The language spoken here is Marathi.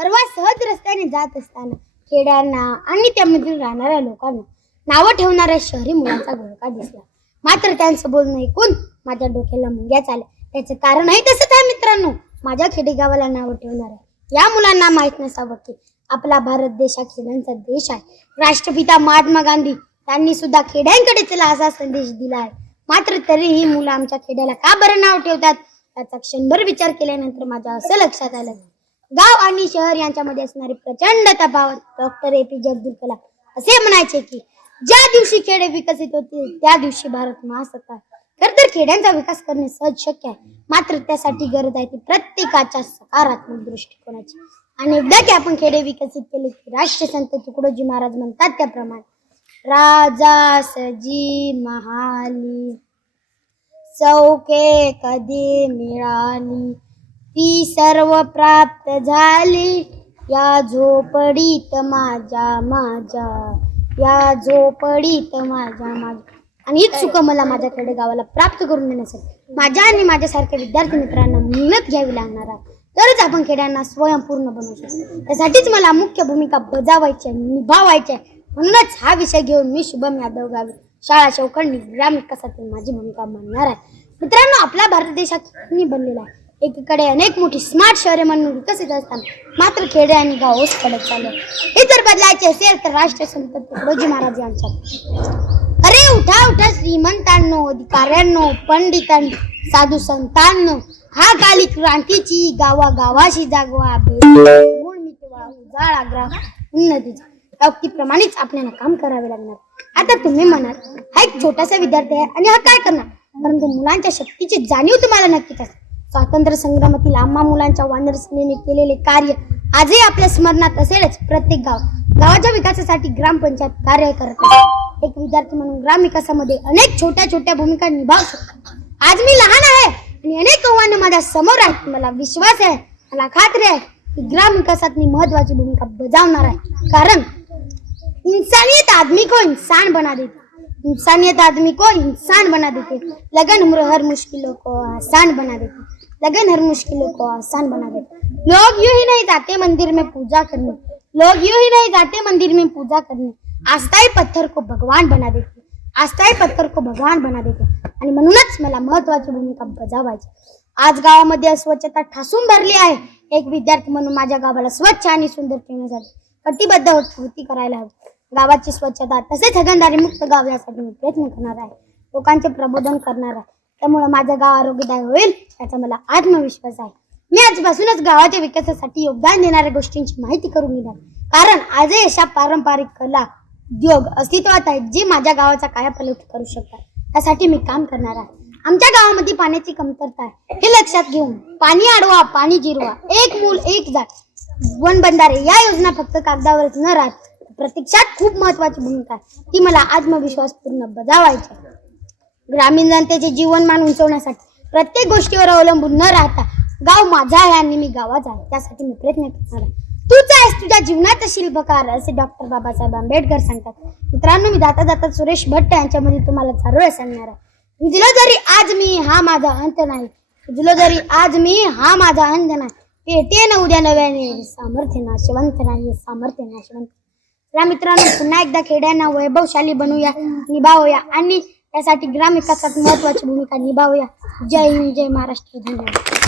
परवा सहज रस्त्याने जात असताना खेड्यांना आणि त्यामधील राहणाऱ्या लोकांना नावं ठेवणाऱ्या शहरी मुलांचा घोळका दिसला. मात्र त्यांचं बोलणं ऐकून माझ्या डोक्याला मुंग्या आल्या त्याचं कारणही तसंच आहे मित्रांनो. माझ्या खेडेगावाला नावं ठेवणार आहे या मुलांना माहीत नसावं की आपला भारत देश हा खेड्यांचा देश आहे. राष्ट्रपिता महात्मा गांधी त्यांनी सुद्धा खेड्यांकडे चला असा संदेश दिला आहे. मात्र तरीही मुलं आमच्या खेड्याला का बरं नाव ठेवतात? याचा क्षणभर विचार केल्यानंतर माझ्या असं लक्षात आलं गाव आणि शहर यांच्यामध्ये असणारी प्रचंड तफावत. डॉक्टर ए पी जे अब्दुल कलाम असे म्हणायचे की ज्या दिवशी खेडे विकसित होतील त्या दिवशी भारत महासत्ता खर तर खेड्यांचा विकास करणे सहज शक्य आहे. मात्र त्यासाठी गरज आहे ती प्रत्येकाच्या सकारात्मक दृष्टिकोनाची. आणि एकदा की आपण खेडे विकसित केले की राष्ट्रसंत तुकडोजी महाराज म्हणतात त्याप्रमाणे राजा सजी महाली चौके कधी मिळाली ती सर्व प्राप्त झाली. या झोपडीत माझ्या माझ्या या झोपडीत माझ्या माझ्या. आणि हीच सुख मला माझ्याकडे गावाला प्राप्त करून देण्यासाठी माझ्या आणि माझ्यासारख्या विद्यार्थी मित्रांना मेहनत घ्यावी लागणार आहे. तरच आपण खेड्यांना स्वयंपूर्ण बनवू शकतो. त्यासाठीच मला मुख्य भूमिका बजावायची आहे निभावायची आहे. म्हणूनच हा विषय घेऊन मी शुभम यादव गावी शाळा चौकडणी ग्राम विकासातील माझी भूमिका मांडणार आहे. मित्रांनो आपला भारत देश हा बनलेला आहे? एकीकडे अनेक मोठी स्मार्ट शहरे म्हणून विकसित असतात. मात्र खेडे आणि गाव ओस पडत चालले. हे जर बदलायचे असेल तर राष्ट्रसंत तुकडोजी महाराज यांच्या अरे उठा उठा श्रीमंतांनो अधिकाऱ्यांनो पंडितांनो साधू संतांनो. हा काली क्रांतीची गावा गावाशी जागवा गुण मिटवा उजाळ आग्रा उन्नतीचा प्रमाणेच आपल्याला काम करावे लागणार. आता तुम्ही म्हणाल हा एक छोटासा विद्यार्थी आहे आणि हा काय करणार? परंतु मुलांच्या शक्तीची जाणीव तुम्हाला नक्कीच असते स्वातंत्र्य संग्रामातील आम्हा मुलांच्या वानर सेनेने केलेले कार्य आजही आपल्या स्मरणात असेलच प्रत्येक गाव. गावाच्या विकासासाठी ग्रामपंचायत कार्य करत असते एक विद्यार्थी म्हणून ग्राम विकासामध्ये अनेक छोट्या छोट्या भूमिका निभावू शकतो. आज मी लहान आहे आणि अनेक आव्हानं माझ्यासमोर आहेत. मला विश्वास आहे मला खात्री आहे की ग्राम विकासात मी महत्वाची भूमिका बजावणार आहे. कारण इंसानियत आदमी को इंसान बना देती. इंसानियत आदमी को इंसान बना देते. लगन मुर- हर मुश्किलों को आसान बना देती. लगन हर मुश्किलों को आसान बना देता लोग यूं ही नहीं जाते मंदिर में पूजा करने। लोग यूं ही नहीं जाते मंदिर में पूजा करने। आस्था ही पत्थर को भगवान बना देते। आस्था ही पत्थर को भगवान बना देते। आणि म्हणूनच मला महत्वाची भूमिका बजावायची आज गावामध्ये अस्वच्छता ठासून भरली आहे. एक विद्यार्थी म्हणून माझ्या गावाला स्वच्छ आणि सुंदर ठेवण्यासाठी कटिबद्ध होत- कृती करायला हवी. गावाची स्वच्छता तसेच हगणदारी मुक्त गाव यासाठी मी प्रयत्न करणार आहे. लोकांचे प्रबोधन करणार आहे. त्यामुळे माझं गाव आरोग्यदायी होईल याचा मला आत्मविश्वास आहे. मी आजपासूनच गावाच्या विकासासाठी योगदान देणाऱ्या गोष्टींची माहिती करून घेणार. कारण आजही अशा पारंपरिक कला उद्योग अस्तित्वात आहेत जे माझ्या गावाचा कायापलट करू शकतात. त्यासाठी मी काम करणार आहे. आमच्या गावामध्ये पाण्याची कमतरता आहे. हे लक्षात घेऊन पाणी अडवा पाणी जिरवा एक मूल एक झाड वन बंधारे या योजना फक्त कागदावरच न राहत प्रत्यक्षात खूप महत्वाची भूमिका आहे. ती मला आत्मविश्वास पूर्ण बजावायची ग्रामीण जनतेचे जीवनमान उंचवण्यासाठी प्रत्येक गोष्टीवर अवलंबून न राहता गाव माझा आहे आणि मी गावाचा आहे. त्यासाठी मी प्रयत्न करणार आहे. तूच आहेस तुझ्या जीवनाचा शिल्पकार असे डॉक्टर बाबासाहेब आंबेडकर सांगतात. मित्रांनो मी जाता जाता सुरेश भट्ट यांच्यामध्ये तुम्हाला चारोळ सांगणार आहे. विजलो जरी आज मी हा माझा अंत नाही. विजलो जरी आज मी हा माझा अंत नाही. पेटे न उद्या नव्याने सामर्थ्य नाशवंत नाही सामर्थ्य नाशवंत. या मित्रांनो पुन्हा एकदा खेड्यांना वैभवशाली बनवूया निभावूया आणि त्यासाठी ग्राम विकासात महत्वाची भूमिका निभावूया. जय हिंद जय महाराष्ट्र धन्यवाद.